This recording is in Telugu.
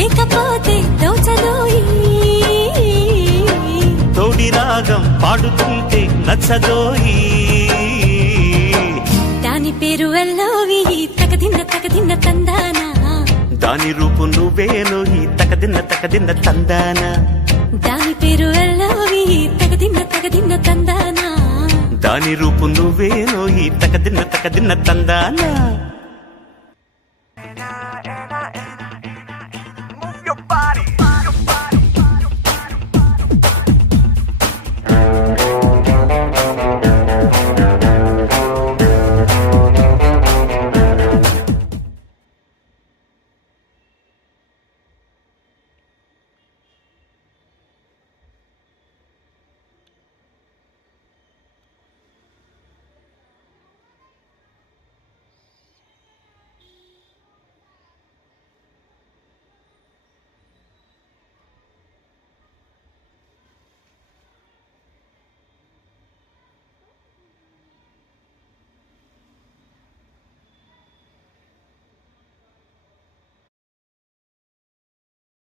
లేకపోతే దోచదోయి తోడి రాగం పాడుతుంటే నచ్చదోయి దాని పేరు అల్లోవి తగదిన్న తందానా దాని రూపు నువ్వేనోయి తకదిన్న తందానా దాని పేరు అల్లోవి తగదిన్న తందానా దాని రూపు నువ్వేనోయి తకదిన్న తందానా